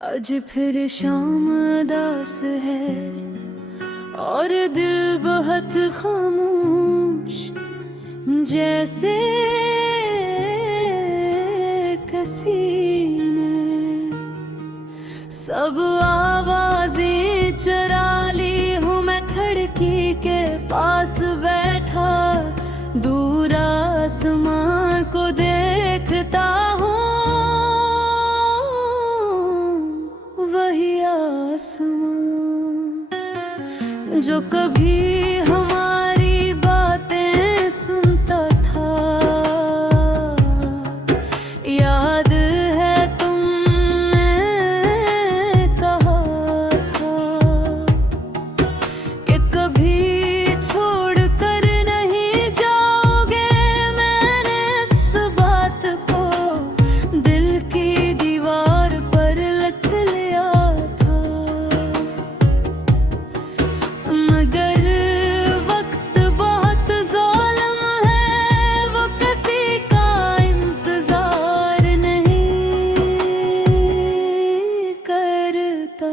आज फिर शाम दास है और दिल बहुत खामोश, जैसे किसी ने सब आवाजें चुरा ली हूँ। मैं खिड़की के पास बैठा दूर आसमां को देखता हूँ, वही आसमां जो कभी हमारी बातें सुनता था। याद है तुमने कहा था कि कभी छोड़ कर नहीं जाओगे। मैंने इस बात को दिल की दीवार पर लिख लिया था, मगर वक्त बहुत ज़ालिम है, वो किसी का इंतजार नहीं करता।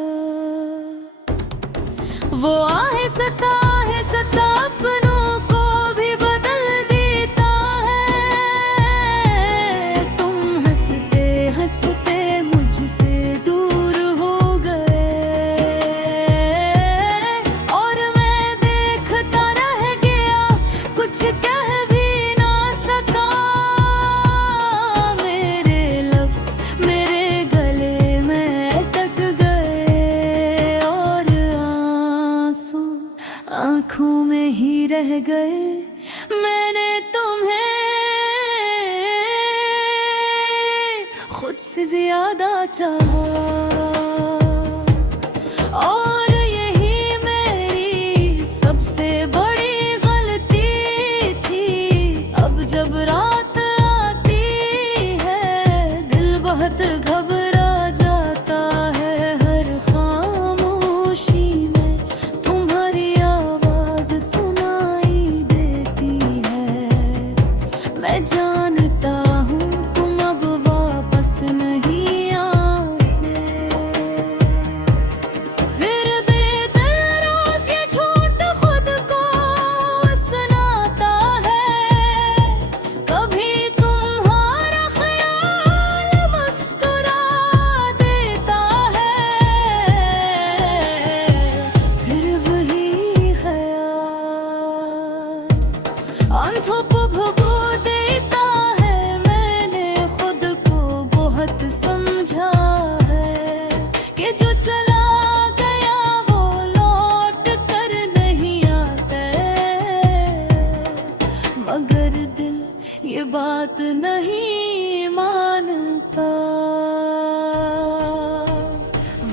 वो आहिस्ता आहिस्ता अपनों को भी बदल देता है। तुम हंसते हंसते मुझसे दूर हो गए और मैं देखता रह गया, कुछ कह भी ना सका। मेरे लफ्ज़ मेरे गले में अटक गए और आंसू आँखों में ही रह गए। मैंने तुम्हें खुद से ज्यादा चाहा और यही मेरी सबसे बड़ी गलती थी। अब जब रात आती है दिल बहुत घबरा जाता है। हर खामोशी में तुम्हारी आवाज सुनाई देती है। मैं जानता हूँ तुम अब वापस नहीं आओगे। फिर भी दिल रोज ये झूठ खुद को सुनाता है। कभी तुम्हारा ख्याल मुस्कुरा देता है, फिर वही ख्याल आंखों को भुगो देता है। मैंने खुद को बहुत समझा है कि जो चला गया वो लौट कर नहीं आता, मगर दिल ये बात नहीं मानता।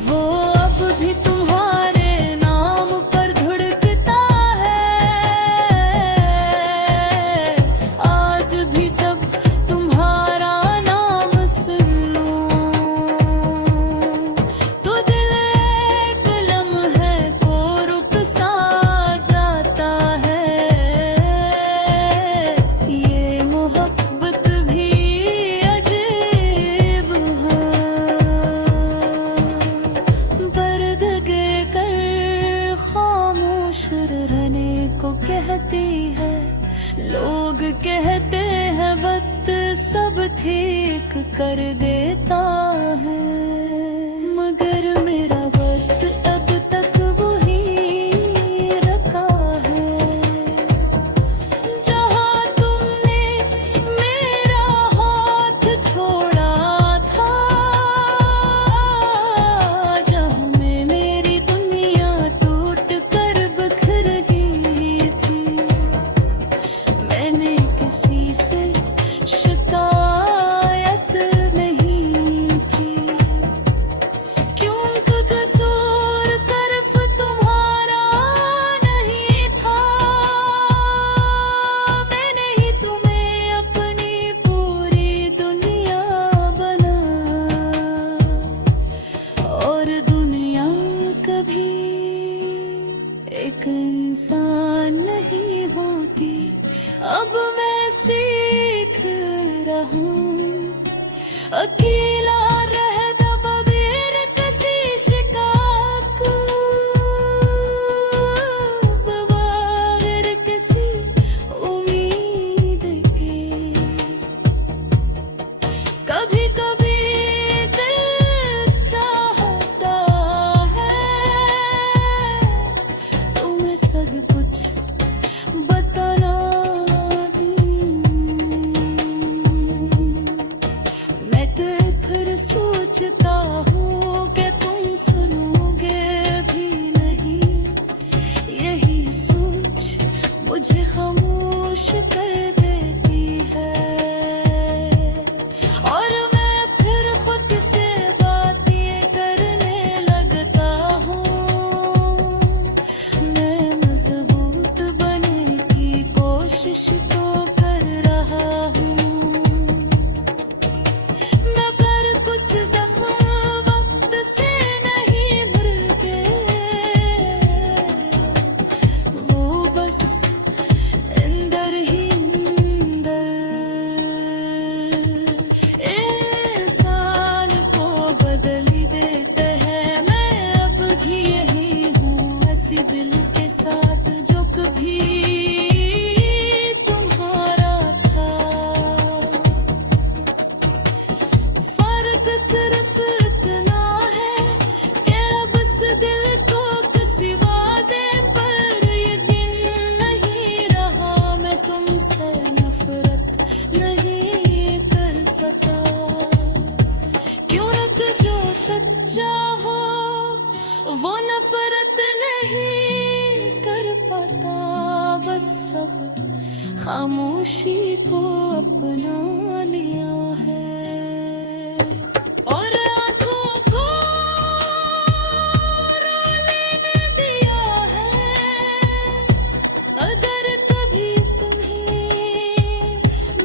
वो अब भी तुम्हारे नाम पर धुड़कता है। आज भी जब तुम्हारा नाम सुन लूं तो दिल एक लम्हे को रुक सा जाता है। ये मोहब्बत भी अजीब है, दर्द दे कर खामोश रहने को कहती है। लोग कहते हैं वक्त सब ठीक कर देता है, मगर मेरा वक्त अब तक वही रखा है। जहाँ तुमने मेरा हाथ छोड़ा था, जहाँ में मेरी दुनिया टूट कर बिखर गई थी। मैंने किसी से शिकायत नहीं कहूँ कि तुम सुनोगे भी नहीं, यही सोच मुझे खामोश कर देती है। और मैं फिर खुद से बातें करने लगता हूँ। मैं मजबूत बनने की कोशिश तो कर रहा हूँ, मगर कुछ जख्म वक्त से नहीं भर के, वो बस अंदर ही अंदर इंसान को बदल ही देते हैं। मैं अब भी यही हूँ, ऐसी दिल के साथ जो कभी तुम्हारा था। फर्क सिर्फ इतना है कि अब इस दिल को किसी वादे पर यकीन नहीं रहा। मैं तुमसे नफरत नहीं कर सका, क्यों कि जो सच्चा हो वो नफरत नहीं कर पाता। बस अब खामोशी को अपना लिया है और आंखों को रो लेने दिया है। अगर कभी तुम्हें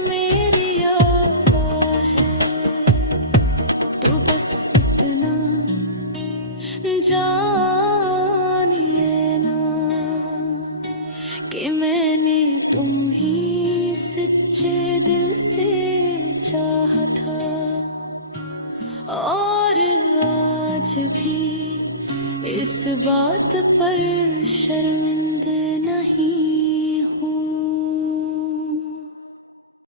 मेरी याद आए तो बस इतना जानिए ना कि मैंने तुम ही सच्चे दिल से चाहा था। और आज भी इस बात पर शर्मिंदा नहीं